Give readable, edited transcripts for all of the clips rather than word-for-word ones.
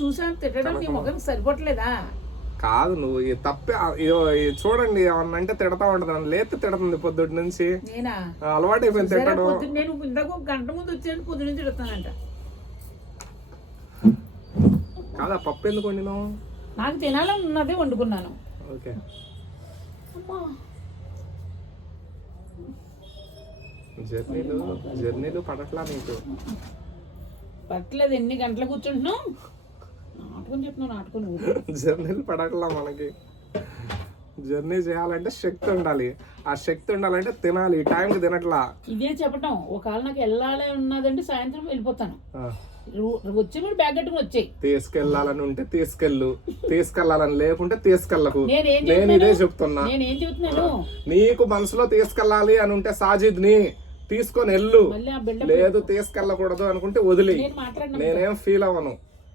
చూసాను తిట్టడం నీ ముఖం సరిపోవట్లేదా? కాదు నువ్వు తప్పే చూడండి ఏమన్నా అంటే తిడతా ఉంటది, లేతే తిడుతుంది పొద్దుటి నుంచి. నేనా? అలవాటు అయిపోయింది తిట్టడం. నేను ఇందాక ఒక గంట ముందు వచ్చాను, పొద్దు నుంచి తిడతానంట. కాదా పప్పు ఎందుకు వండినావు? నాకు తినాలని ఉన్నదే వండుకున్నాను. ఓకే. జర్నీలు పడట్లా నీకు? పట్టలేదు. ఎన్ని గంటలు కూర్చుంటున్నావు? నాటుకొని చెప్తున్నావు, నాటుకొని. జర్నీలు పడట్లా మనకి. జర్నీ చేయాలంటే శక్తి ఉండాలి, ఆ శక్తి ఉండాలంటే తినాలి. ఈ టైంకి తినట్లా. ఇదే చెప్పటం. ఒకవేళ నాకు వెళ్ళాలి ఉన్నదంటే సాయంత్రం వెళ్ళిపోతాను. వచ్చేప్పుడు బ్యాగ్ కట్టుకుని వచ్చాయి. తీసుకెళ్లాలని ఉంటే తీసుకెళ్ళు, తీసుకెళ్లాలని లేకుంటే తీసుకెళ్లకు. నేను ఇదే చెప్తున్నా. నేనేం చెప్తున్నాను? నీకు మనసులో తీసుకెళ్ళాలి అని ఉంటే సాజిద్ ని తీసుకొని వెళ్ళు, లేదు తీసుకెళ్ళకూడదు అనుకుంటే వదిలి. నేనేం ఫీల్ అవ్వను,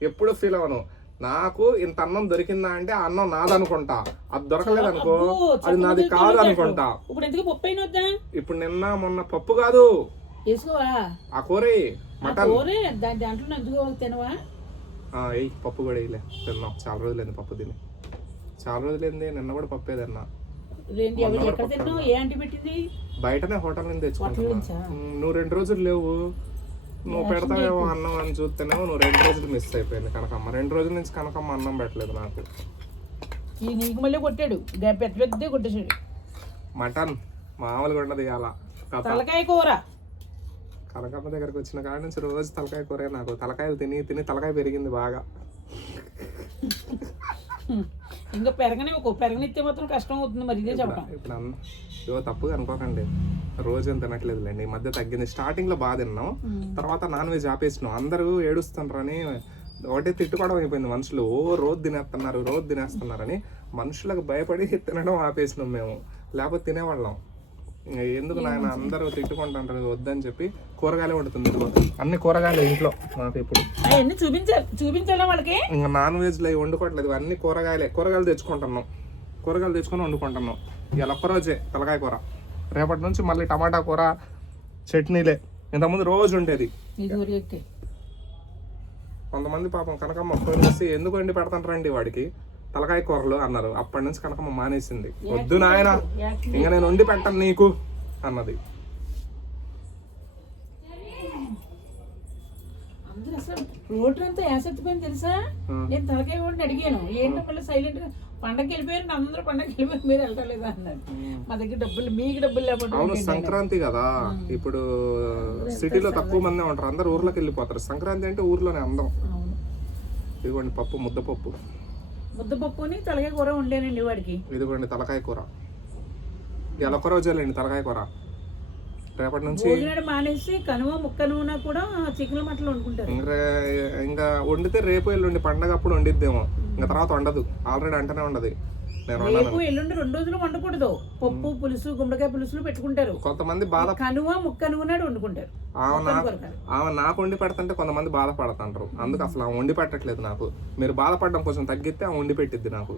ఎప్పుడు ఫీల్ అవ్వను. నాకు ఇంత అన్నం దొరికిందా అంటే ఆ అన్నం నాదనుకుంటా, అది దొరకలేదు అనుకో అది నాది కాదు అనుకుంటా. ఇప్పుడు నిన్న మొన్న పప్పు కాదు ఆ కూర మటన్, పప్పు కూడా వేయలే. తిన్నాం చాలా రోజులైంది పప్పు తిని, చాలా రోజులైంది. నిన్న కూడా పప్పే తిన్నా. బయటనే హోటల్ నుంచి తెచ్చుకుంటా. నువ్వు 2 రోజులు లేవు, నువ్వు పెడతావేమో అన్నం అని చూస్తేనేమో నువ్వు 2 రోజులు మిస్ అయిపోయింది. కనకమ్మ 2 రోజుల నుంచి కనకమ్మ అన్నం పెట్టలేదు నాకు. మటన్ మామూలుగా ఉండదు ఇవాళ. తలకాయ కూర కనకమ్మ దగ్గరకు వచ్చిన కాడ నుంచి రోజు తలకాయ కూరే. నాకు తలకాయలు తిని తిని తలకాయ పెరిగింది బాగా. ఇంకా పెరగనిస్తే మాత్రం కష్టం అవుతుంది. మరి ఇదే చెప్పడం. ఇప్పుడు తప్పుగా అనుకోకండి, రోజు ఏం తినట్లేదులేండి. ఈ మధ్య తగ్గింది. స్టార్టింగ్ లో బాగా తిన్నాం, తర్వాత నాన్ వెజ్ ఆపేసినాం. అందరూ ఏడుస్తుంటారని ఒకటే తిట్టుకోవడం అయిపోయింది. మనుషులు రోజు తినేస్తున్నారని మనుషులకు భయపడి తినడం ఆపేసినాం మేము. లేకపోతే తినేవాళ్ళం. ఎందుకు నాయన అందరూ తిట్టుకుంటారు వద్దని చెప్పి కూరగాయలు వండుతుంది. అన్ని కూరగాయలు ఇంట్లో నాకు ఇప్పుడు చూపించాలా వాళ్ళకి. ఇంకా నాన్ వెజ్ లో వండుకోవట్లేదు, అన్ని కూరగాయలు తెచ్చుకుంటున్నాం. కూరగాయలు తెచ్చుకొని వండుకుంటున్నాం. ఇలా ఒక్కరోజే తలకాయ కూర, రేపటి నుంచి మళ్ళీ టమాటా కూర, చట్నీలే. ఇంతకుముందు రోజు ఉండేది. కొంతమంది పాపం కనకమ్మ ఫోన్ చేసి ఎందుకు వండి పెడతాంటారండి వాడికి తలకాయ కూరలు అన్నారు. అప్పటి నుంచి కనకమ్మ మానేసింది. వద్దు నాయన, ఇంకా నేను వండి పెట్టను నీకు అన్నది. రోడ్డు అంతా యాసెత్తిపోయింది తెలుసా. నేను తలకాయ కూడా అడిగాను, ఏంటో మళ్ళీ సైలెంట్ గా పండగకి వెళ్ళిపోయారు, అందరూ పండగకి వెళ్ళిపోయారు, మీరు వెళ్ళలేదా అన్నారు. మా దగ్గర డబ్బులు, మీకు డబ్బులు లేకపోతే. అవును, సంక్రాంతి కదా ఇప్పుడు సిటీలో తక్కువ మంది ఉంటారు, అందరు ఊర్లోకి వెళ్ళిపోతారు. సంక్రాంతి అంటే ఊర్లోనే అందం. ఇదిగోండి పప్పు, ముద్దపప్పుని తలకాయ కూర ఉండేనండి వాడికి. ఇదిగోండి తలకాయ కూర. ఇలా ఒక్క రోజేలేండి తలకాయ కూర. రేపటి నుంచి మానేసి కనుమ ముక్కనున కూడా చికెన్ మటన్ వండుకుంటారు. ఇంకా వండితే రేపు ఎల్లుండి పండగ అప్పుడు వండిద్దేమో, ఇంకా తర్వాత వండదు. ఆల్రెడీ అంటనే ఉండదు. రేపు ఎల్లుండి 2 రోజులు వండకూడదు. పప్పు పులుసు, గుమ్మడికాయ పులుసులు పెట్టుకుంటారు కొంతమంది. బాధ కనుమ ముక్కనునాడు వండుకుంటారు. ఆమె నాకు వండి పెడతంటే కొంతమంది బాధపడతాంటారు. అందుకు అసలు ఆమె వండి పెట్టట్లేదు నాకు. మీరు బాధపడడం కొంచెం తగ్గితే ఆమె వండి పెట్టిద్ది నాకు.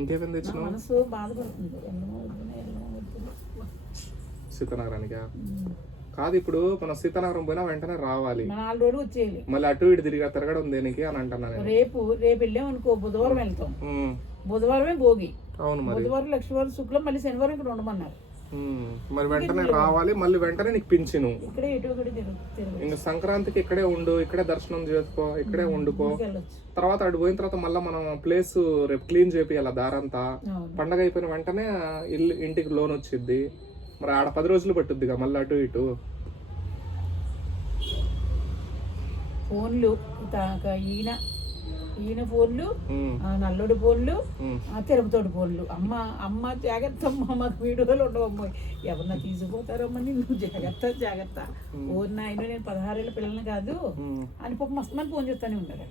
ఇంకేమైంది తెచ్చినావు? సీతానగరానికా? కాదు, ఇప్పుడు మనం సీతానగరం పోయినా వెంటనే రావాలి, మళ్ళీ అటు ఇటు తిరగడం దేనికి అని అంటున్నాను. రేపు వెళ్ళాం అనుకో, బుధవారం వెళ్తాం. బుధవారమే భోగి. అవును, మరి బుధవారం లక్ష్మీవారం శుక్లం, మళ్ళీ శనివారం ఇక్కడ ఉండమన్నారు. మరి వెంటనే రావాలి, మళ్ళీ వెంటనే నీకు పింఛను. ఇంకా సంక్రాంతికి ఇక్కడే ఉండు, ఇక్కడే దర్శనం చేసుకో, ఇక్కడే వండుకో. తర్వాత అటు పోయిన తర్వాత మళ్ళీ మనం ప్లేస్ రేపు క్లీన్ చేపియాలి దారంతా. పండగ అయిపోయిన వెంటనే ఇంటికి లోన్ వచ్చిద్ది. మరి ఆడ 10 రోజులు పట్టుద్దిగా మళ్ళీ అటు ఇటు. ఫోన్లు ఈయన ఫోన్లు, నల్లుడి ఫోన్లు, తిరుపతోడి ఫోన్లు. అమ్మ జాగ్రత్త, మాకు వీడియోలు ఉండవమ్మో, ఎవరన్నా తీసుకుపోతారమ్మా, నువ్వు జాగ్రత్త. ఓ నాయన, నేను 16 ఏళ్ళ పిల్లల్ని కాదు అని పాపం మస్తు మంది ఫోన్ చేస్తానే ఉన్నారు.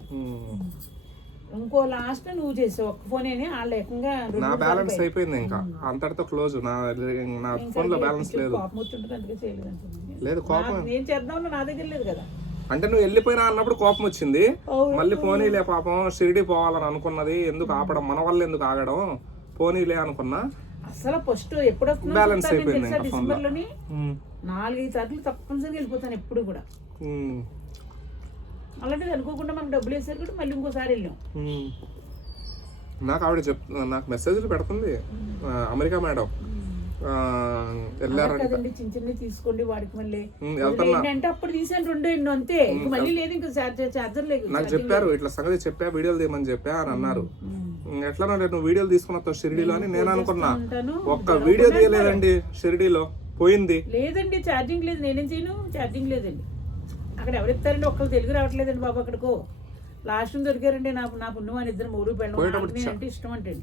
ఇంకో లాస్ట్ నువ్వు చేసావు ఒక్క ఫోన్, వాళ్ళు ఏకంగా నా బ్యాలెన్స్ అయిపోయింది, ఇంకా అంతటితో క్లోజ్. నా ఫోన్ లో బ్యాలెన్స్ లేదు. కోపం వచ్చింటుంది, అందుకే చేయలేదు. లేదు కోపం నేను చేద్దామన్నా నా దగ్గర లేదు కదా. అంటే నువ్వు వెళ్ళిపోయినా అన్నప్పుడు కోపం వచ్చింది. మళ్ళీ పోనీలే పాపం, షిరిడి పోవాలని అనుకున్నది, ఎందుకు ఆపడం, మన వల్ల ఎందుకు ఆగడం, పోనీలే అనుకున్నా. అసలు ఫస్ట్ ఎప్పుడు బ్యాలెన్స్ అయిపోయింది ఇంకా ఫోన్ లో. 4-5 సార్లు తప్పనిసరిగా వెళ్ళిపోతాను ఎప్పుడు కూడా. అలాంటిది అనుకోకుండా మనకు డబ్బులు వేసారు కూడా మళ్ళీ ఇంకోసారి వెళ్ళాం. నాకు ఆవిడ నాకు మెసేజ్లు పెడుతుంది అమెరికా మేడం కదండి, చిన్న చిన్న తీసుకోండి వాడికి మళ్ళీ అంటే అప్పుడు తీసాను 2 ఎన్నో అంతే, ఇంక మళ్ళీ లేదు, ఇంకా చార్జర్ లేదు. నాకు చెప్పారు ఇట్లా సంగతి చెప్పా, వీడియోలు తీయమని చెప్పా అని అన్నారు. ఎట్లా నువ్వు వీడియోలు తీసుకున్న షిరిడీలో అని నేను అనుకున్నా. ఒక్క వీడియో తీయలేదండి షిరిడీలో, పోయింది. లేదండి ఛార్జింగ్ లేదు, నేనేం చేయను, ఛార్జింగ్ లేదండి. అక్కడ ఎవరిస్తారండి, ఒక్కరు తెలుగు రావట్లేదండి బాబు అక్కడికో. లాస్ట్ దొరికారండి నా పుణ్యమాని 2 3 పెళ్ళి అంటే ఇష్టం అంటే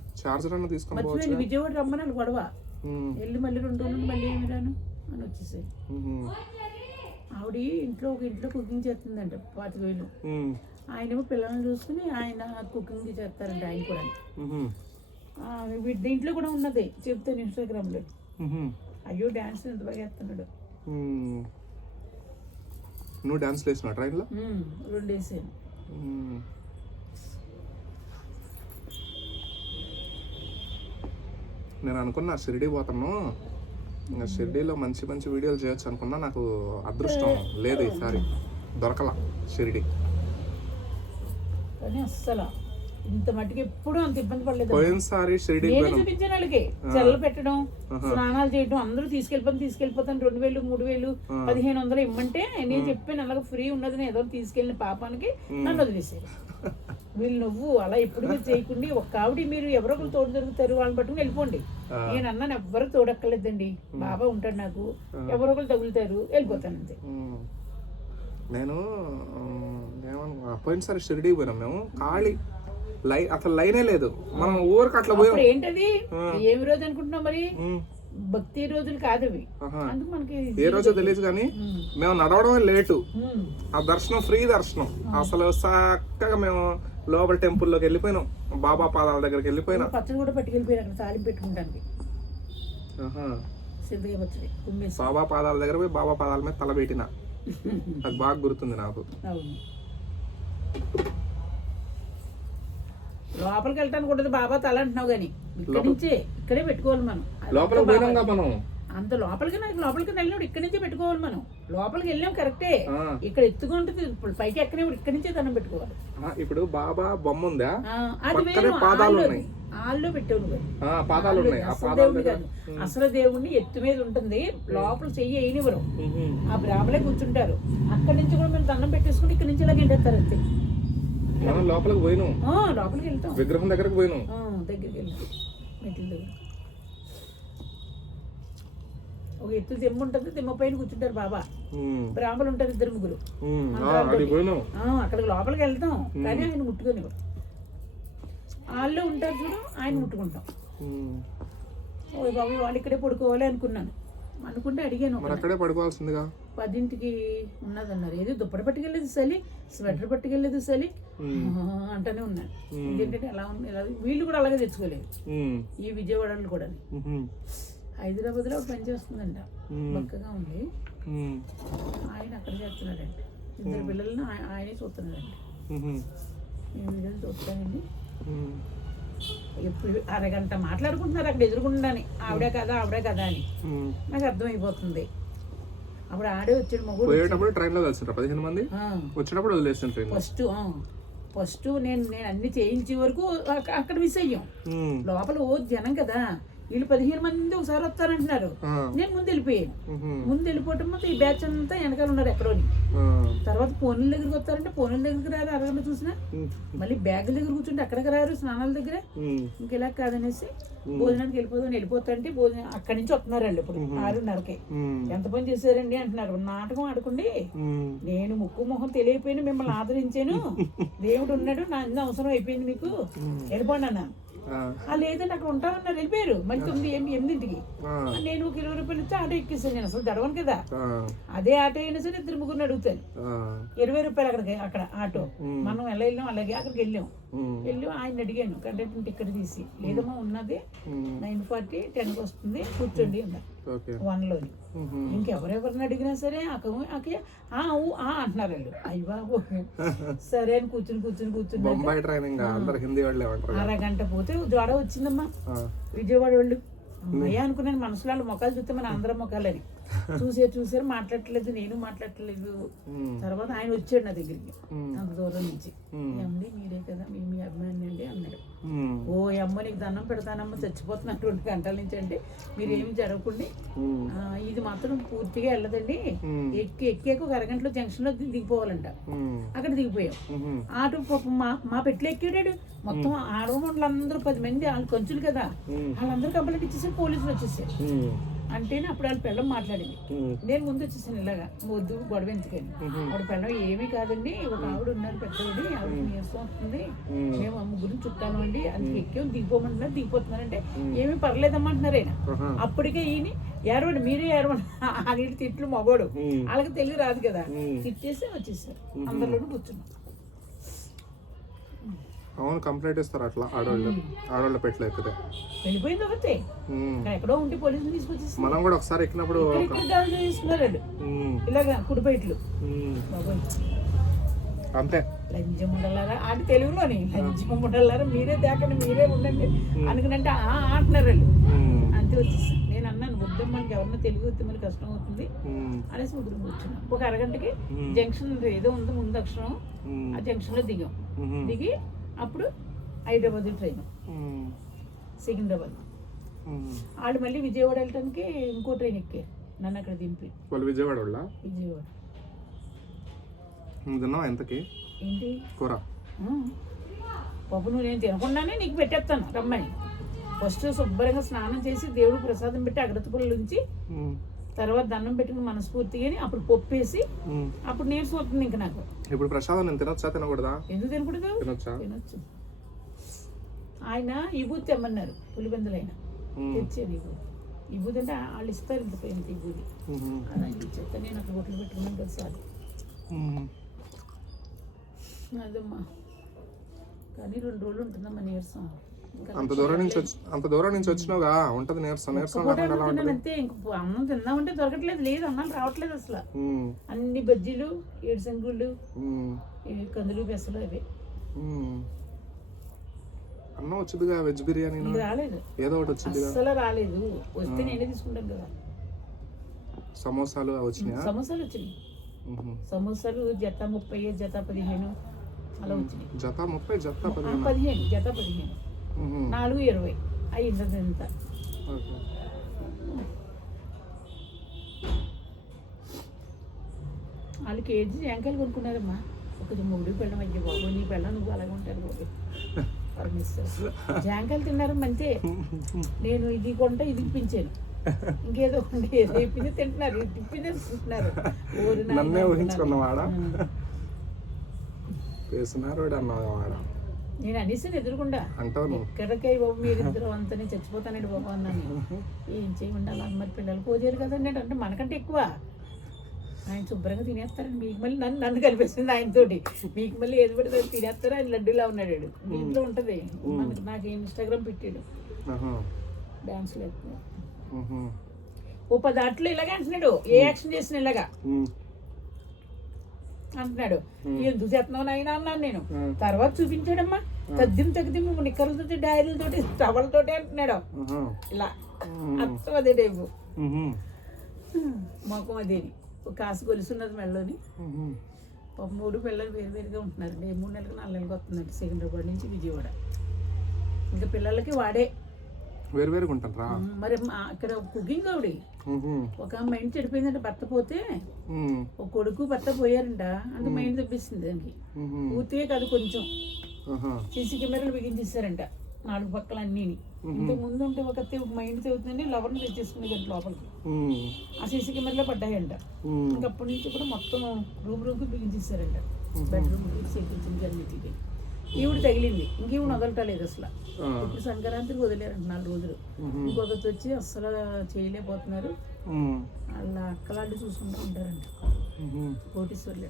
మర్చిపోయింది. విజయవాడ రమ్మని గొడవ వెళ్ళి మళ్ళీ 2 రోజులు మళ్ళీ ఏమి రాను అని వచ్చేసాయి. ఆవిడ ఇంట్లో కుకింగ్ చేస్తుందంట 25,000. ఆయనేమో పిల్లల్ని చూసుకుని ఆయన కుకింగ్ చేస్తారంట ఆయన కూడా. దీంట్లో కూడా ఉన్నది చెప్తాను ఇన్స్టాగ్రామ్ లో. అయ్యో డాన్స్ ఎంత బాగా చేస్తున్నాడు. నువ్వు డాన్స్ వేసినా ట్రైన్ లో? 2 వేసాను. నేను అనుకున్నా షిరిడీ పోతాను, ఇంకా షిరిడీలో మంచి మంచి వీడియోలు చేయొచ్చు అనుకున్నా. నాకు అదృష్టం లేదు ఈసారి, దొరకలా షిరిడీ. కానీ అస్సలు ఇంత మట్టికి ఎప్పుడు అంత ఇబ్బంది పడలేదు. పోయినసారి షిరిడీ చూపించాను వాళ్ళకి, చెల్లలు పెట్టడం, స్నానాలు చేయడం, అందరూ తీసుకెళ్ళిపోతాను 2,000 3,000 1,500 ఇమ్మంటే నేను చెప్పాను అలాగే ఫ్రీ ఉన్నదని ఏదో తీసుకెళ్ళిన పాపానికి నన్ను వదిలేసారు. వీళ్ళు నువ్వు అలా ఎప్పుడు మీరు చేయకుండా ఒక్క ఆవిడ మీరు ఎవరో ఒకరు తోడు దొరుకుతారు వాళ్ళని పట్టుకుని వెళ్ళిపోండి. నేను అన్నాను ఎవ్వరు తోడక్కర్లేదండి, బాబా ఉంటాడు నాకు, ఎవరో ఒకరు తగులుతారు, వెళ్ళిపోతాను అంతే. నేను పోయినసారి షిరిడీ పోయినాం మేము, ఖాళీ అసలు లైనే లేదు. మనం ఊరికి అట్లా పోయాం. ఏంటది ఏమి రోజు అనుకుంటున్నాం మరి, భక్తి రోజులు కాదు అవి, అందుకు మనకి ఏ రోజో తెలియదు. కానీ మేము నడవడమే లేటు, ఆ దర్శనం ఫ్రీ దర్శనం. అసలు చక్కగా మేము లోపల టెంపుల్లోకి వెళ్ళిపోయినాం, బాబా పాదాల దగ్గరికి వెళ్ళిపోయినాం. పచ్చడి కూడా పట్టుకెళ్ళిపోయారు అక్కడ తాలింపు పెట్టుకుంటానికి. సింతకాయ పచ్చడి బాబా పాదాల దగ్గర పోయి బాబా పాదాల మీద తల పెట్టిన, అది బాగా గుర్తుంది నాకు. లోపలికి వెళ్ళటానికి ఉంటుంది బాబా తల అంటున్నావు కానీ ఇక్కడి నుంచే ఇక్కడే పెట్టుకోవాలి మనం. లోపలికి పోయినాం మనం, అంత లోపలికి వెళ్ళినప్పుడు ఇక్కడి నుంచే పెట్టుకోవాలి మనం. లోపలికి వెళ్ళాం కరెక్టే, ఇక్కడ ఎత్తుకుంటుంది పైకి ఎక్కనేప్పుడు ఇక్కడి నుంచే దండం పెట్టుకోవాలి. ఇప్పుడు బాబా బొమ్మ ఉందా, ఆల్లో పెట్టావు నువ్వు, పాదాలు ఉన్నాయి. అసలు దేవుడిని కాదు, అసలు దేవుడిని ఎత్తు మీద ఉంటుంది, లోపల చెయ్యి వేయనివ్వరు, ఆ బ్రాహ్మలే కూర్చుంటారు. అక్కడి నుంచి కూడా మేము దండం పెట్టేసుకుంటే ఇక్కడి నుంచి ఇలా గెంటేస్తారు అంతే. లోపలికి పోయినాం, లోపలికి వెళ్తాం, విగ్రహం దగ్గరకు పోయినాం, దగ్గరికి వెళ్ళాం మెట్ల దగ్గర. ఒక ఎత్తు దిమ్మ ఉంటుంది, దిమ్మ పైన కూర్చుంటారు బాబా, బ్రాహ్మలు ఉంటారు 2 3. అక్కడికి లోపలికి వెళ్తాం కానీ ఆయన ముట్టుకొని వాళ్ళు ఉంటారు చూడు, ఆయన ముట్టుకుంటాం. ఓ బాబు వాళ్ళు ఇక్కడే పడుకోవాలి అనుకున్నాను, అనుకుంటే అడిగాను, అక్కడే పడుకోవాల్సిందిగా 10ంటికి ఉన్నదన్నారు. ఏదో దుప్పటి పట్టుకెళ్ళేది చలి, స్వెటర్ పట్టుకెళ్ళేది చలి అంటూనే ఉన్నాను. ఇదేంటంటే ఎలా ఉంది, వీళ్ళు కూడా అలాగే తెచ్చుకోలేదు ఈ విజయవాడలో కూడా. హైదరాబాద్ లో పని చేస్తుందంట, పక్కగా ఉంది, ఆయన అక్కడ చేస్తున్నాడండి. 2 పిల్లలను ఆయనే చూస్తున్నాడండి. నేను వీడియోలు చూస్తానండి. ఎప్పుడు అరగంట మాట్లాడుకుంటున్నారు అక్కడ ఎదురుకుండాని, ఆవిడే కదా అని నాకు అర్థమైపోతుంది. అప్పుడు ఆడే వచ్చాడు మగుడు, ట్రైన్ లో కలిసి 15 మంది వచ్చేటప్పుడు వదిలేస్తాను. ఫస్ట్ నేను అన్ని చేయించే వరకు అక్కడ మిస్ అయ్యాం. లోపల జనం కదా, వీళ్ళు 15 మంది ఒకసారి వస్తారంటున్నారు. నేను ముందు వెళ్ళిపోయాను. ముందు వెళ్ళిపోవటం ఈ బ్యాచ్ అంతా వెనకాల ఉన్నారు ఎక్కడోని. తర్వాత ఫోన్ల దగ్గరికి వస్తారంటే ఫోన్ల దగ్గరికి రారు, అరగంట చూసినా మళ్ళీ బ్యాగుల దగ్గర కూర్చుంటే అక్కడికి రారు, స్నానాల దగ్గర. ఇంకెలా కాదనేసి భోజనానికి వెళ్ళిపోతాంటే భోజనం అక్కడి నుంచి వస్తున్నారండి. ఇప్పుడు 6:30కి ఎంత పని చేశారండి అంటున్నారు. నాటకం ఆడుకోండి, నేను ముక్కు మొహం తెలియపోయినా మిమ్మల్ని ఆదరించాను, దేవుడు ఉన్నాడు, నా అన్ని అవసరం అయిపోయింది మీకు, వెళ్ళిపోండి అన్నాను. లేదండి అక్కడ ఉంటామన్నారు, వెళ్ళిపోయారు. మళ్ళీ 8ంటికి నేను ఒక 20 రూపాయలు ఇచ్చి ఆటో ఎక్కేసాను. నేను అసలు దడవను కదా, అదే ఆటో అయినా సరే 2 3 అడుగుతాను. 20 రూపాయలు అక్కడ ఆటో. మనం ఎలా వెళ్ళాం అలాగే అక్కడికి వెళ్ళి ఆయన అడిగాను కండక్టర్ టికెట్ తీసి, లేదమ్మా ఉన్నది 9:40 10కి వస్తుంది కూర్చోండి అన్నారు 1లోని. ఇంకెవరెవరిని అడిగినా సరే అంటున్నారు వాళ్ళు. అయ్య బాబు సరే అని కూర్చుని అరగంట పోతే జోడ వచ్చిందమ్మా విజయవాడ వాళ్ళు. అయ్యా అనుకున్నాను మనసులో ముఖాలు చూస్తే మన ఆంధ్ర ముఖాలని. చూసారు మాట్లాడట్లేదు, నేను మాట్లాడట్లేదు. తర్వాత ఆయన వచ్చాడు నా దగ్గరికి అంత దూరం నుంచి. ఏమండి మీరే కదా, మీ అభిమాని అండి అన్నాడు. ఓ అమ్మ నీకు దండం పెడతానమ్మ, చచ్చిపోతున్నాను 2 గంటల నుంచి అంటే, మీరేమి జరగకండి, ఇది మాత్రం పూర్తిగా వెళ్ళదండి, ఎక్కాక ఒక అరగంటలో జంక్షన్ లో దిగిపోవాలంట. అక్కడ దిగిపోయాం. ఆటో మా పెట్లు ఎక్కాడాడు. మొత్తం ఆడవాళ్ళందరూ 10 మంది, వాళ్ళు కొంచులు కదా, వాళ్ళందరూ కంప్లైంట్ ఇచ్చేసారు. పోలీసులు వచ్చేసారు. అంటేనే అప్పుడు వాళ్ళ పిల్లం మాట్లాడింది. నేను ముందు వచ్చేసాను ఇలాగా, వద్దు గొడవ ఎందుకని. ఆవిడ పిల్లం ఏమీ కాదండి, ఒక ఆవిడ ఉన్నారు పెద్దవాడి, ఆవిడ నీరసం వస్తుంది, మేము అమ్మ గురించి చుట్టాను అండి, అందుకే ఎక్కాం, దిగిపోమంటున్నారు, దిగిపోతున్నారంటే ఏమీ పర్లేదమ్మంటున్నారు ఆయన. అప్పటికే ఈయన ఏడవండి, మీరే ఏడవండి, ఆ నీటి తిట్లు మగోడు, వాళ్ళకి తెలుగు రాదు కదా, తిట్టేసి వచ్చేసారు. అందరిలోనూ కూర్చున్నాం. అవును, కంప్లైంట్ ఇస్తారు అట్లా ఆడవాళ్ళ పెట్లు ఎక్కితే. వెళ్ళిపోయింది ఒకటే, ఎక్కడో ఉంటే పోలీసులు తీసుకొచ్చేసి మనం కూడా ఒకసారి ఎక్కినప్పుడు తీసుకున్నారండి ఇలాగా కుడిపేట్లు. బాబోయ్ అంతే, లంచం ఉండలారా ఆడి తెలుగులోని, లంచం ఉండలారా మీరే దాకండి, మీరే ఉండండి అనుకునంటే అంటున్నారు వాళ్ళు. అంతే వచ్చేసి నేను అన్నాను, వద్దమ్మకి ఎవరన్నా తెలుగు వస్తే మరి కష్టం అవుతుంది అనేసి ముగ్గురు కూర్చున్నాం. ఒక అరగంటకి జంక్షన్ ఏదో ఉంది ముందు అక్షరం, ఆ జంక్షన్ లో దిగాం. దిగి అప్పుడు హైదరాబాద్ ట్రైన్, సికింద్రాబాద్. వాళ్ళు మళ్ళీ విజయవాడ వెళ్ళటానికి ఇంకో ట్రైన్ ఎక్కారు, నన్ను అక్కడ దింపి. విజయవాడ ఏంటి కూర పప్పు నువ్వు నేను తినకుండానే నీకు పెట్టేస్తాను రమ్మని. ఫస్ట్ శుభ్రంగా స్నానం చేసి దేవుడు ప్రసాదం పెట్టి అగ్రత పుల్లలు ఉంచి, తర్వాత దండం పెట్టుకుని మనస్ఫూర్తిగా అప్పుడు పప్పు వేసి, అప్పుడు నీరసం అవుతుంది ఇంకా నాకు. ఇప్పుడు ప్రసాదం నేను తినొచ్చా తినకూడదా? ఎందుకు తినకూడదు? తినొచ్చు. ఆయన విభూతి తెమ్మన్నారు, పులిబందులు అయినా తెచ్చాను. విభూతి అంటే వాళ్ళు ఇస్తారు, ఇంత విభూతి అది ఆయన ఇచ్చేస్తా. నేను అక్కడ బొట్లు పెట్టుకున్నాను కదా సార్, అదమ్మా. కానీ 2 రోజులు ఉంటుందమ్మా నీరసం. అంత దూరం నుంచి వచ్చినావుగా, ఉంటది నీరసం. అంతే, ఇంక అన్నం తిందామంటే దొరకట్లేదు, లేదు అన్నాలు రావట్లేదు అసలు. అన్ని బజ్జీలు, 7 సంగుళ్ళు, కందులు, పెసలు అవే. అన్నం వచ్చిందిగా, వెజ్ బిర్యానీ రాలేదు, ఏదో ఒకటి వచ్చింది అసలు రాలేదు. వస్తే నేనే తీసుకుంటాను కదా. సమోసాలు వచ్చినాయి. సమోసాలు వచ్చినాయి, సమోసాలు జత 30, జత 15 అలా వచ్చినాయి. జత 30, జత 15, జత 15, 4, 20 అయ్యింది ఎంత. వాళ్ళు కేజీ జాంకాయలు కొనుక్కున్నారమ్మా. ఒక 3 పెళ్ళం అయ్యి బాబు, నీ పెళ్ళం నువ్వు అలాగే ఉంటారు బాబు పరమేశ్వర్. జాంకాయలు తిన్నారు మంచి. నేను ఇది కొంట ఇది ఇప్పించాను, ఇంకేదో ఏదో ఇప్పించి తింటున్నారు, ఇప్పించి తింటున్నారు. నన్నే ఊహించుకున్నవాడా నేను అనేసాను ఎదురుకుండా, ఎక్కడికై బాబు మీరిద్దరు అంతనే చచ్చిపోతానండి బాబు అన్నాను. ఏం చేయకుండా మరి పిల్లలు పోజారు కదండి అంటే మనకంటే ఎక్కువ ఆయన శుభ్రంగా తినేస్తారండి. మీకు మళ్ళీ నన్ను కలిపేసింది ఆయనతోటి. మీకు మళ్ళీ ఏది పడితే తినేస్తారు. ఆయన లడ్డూలా ఉన్నాడు, దీంట్లో ఉంటుంది. నాకు ఇన్స్టాగ్రామ్ పెట్టాడు, డాన్స్లు వేస్తున్నాడు. ఓ 10 ఆటలు ఇలాగే అంటున్నాడు, ఏ యాక్షన్ చేసిన ఇలాగా అంటున్నాడు. ఎందుకు చేస్తున్నావు నాయన అన్నాను నేను. తర్వాత చూపించాడమ్మా, తగ్గిం నిక్కర్లతో, డైరీలతోటి, టవల్తోటి అంటున్నాడు. ఇలా అర్థం అదే టైపు మొఖం అదేని. ఒక కాసు గొలుసున్నది మెళ్ళలోని. ఒక 3 పిల్లలు వేరువేరుగా ఉంటున్నారండి. 3 నెలలకు 4 నెలలకు వస్తుందండి సికింద్రాబాద్ నుంచి విజయవాడ. ఇంకా పిల్లలకి వాడే వేరువేరుగా ఉంటారా? మరి ఇక్కడ కుకింగ్ ఆవిడ. ఒక మైండ్ చెడిపోయిందంటే, భర్త పోతే ఒక కొడుకు భర్త పోయారంట, అందుకు మైండ్ తెప్పిస్తుంది దానికి. పూర్తిగా కాదు, కొంచెం సీసీ కెమెరాలు బిగించేసారంట 4 పక్కల అన్నీ. ఇంతకు ముందు ఉంటే ఒక మైండ్ తెవుతుందని లవర్ని తెచ్చేసుకునేదంట లోపలికి. ఆ సీసీ కెమెరాలో పడ్డాయంట. ఇంకప్పటి నుంచి కూడా మొత్తం రూమ్కి బిగించేసారంట, బెడ్రూమ్కి, కిచెన్కి, అన్నిటికి. ఈవిడ తగిలింది, ఇంకేవిడ వదలటలేదు అసలు. ఇప్పుడు సంక్రాంతికి వదిలేరంట 4 రోజులు. ఇంకొకటి వచ్చి అస్సలు చేయలేకపోతున్నారు. వాళ్ళ అక్కలాంటి చూసుకుంటూ ఉంటారంట. కోటీశ్వర్లు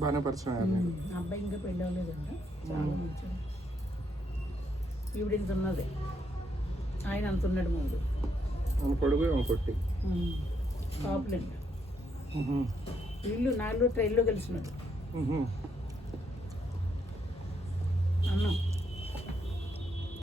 బాగానే పరిచయం. అబ్బాయి ఇంకా పెళ్ళి అవ్వలేదంట, చాలా మంచిగా. ఈవిడ ఇంత ఉన్నది, ఆయన అంత ఉన్నాడు ముందు. కాపులండి వీళ్ళు 4 ట్రైన్లో కలిసినాడు. అన్నం